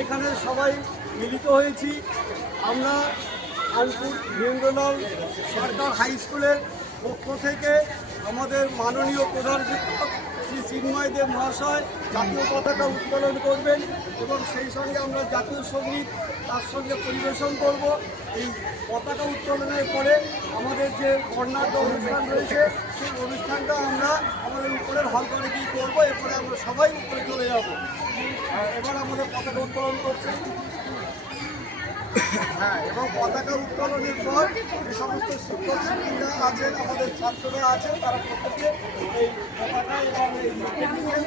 এখানে সবাই মিলিত হয়েছি। আমরা কানপুর বীরেন্দ্রলাল সরকার হাই স্কুলের পক্ষ থেকে আমাদের মাননীয় প্রধান শিক্ষক শ্রী চিন্ময় দেব মহাশয় জাতীয় পতাকা উত্তোলন করবেন এবং সেই সঙ্গে আমরা জাতীয় সঙ্গীত তার সঙ্গে পরিবেশন করব। এই পতাকা উত্তোলনের পরে আমাদের যে বর্ণাঢ্য অনুষ্ঠান রয়েছে সেই অনুষ্ঠানটা আমরা আমাদের উপরের হল করে গিয়ে করবো। এরপরে আমরা সবাই উপরে চলে যাব। এবার আমাদের পতাকা উত্তোলন করছে। হ্যাঁ, এবং পতাকা উত্তোলনের পর যে সমস্ত শিক্ষক শিক্ষিকা আছেন, আমাদের ছাত্ররা আছেন, তারা প্রত্যেকে এই পতাকা এবং এই উপরে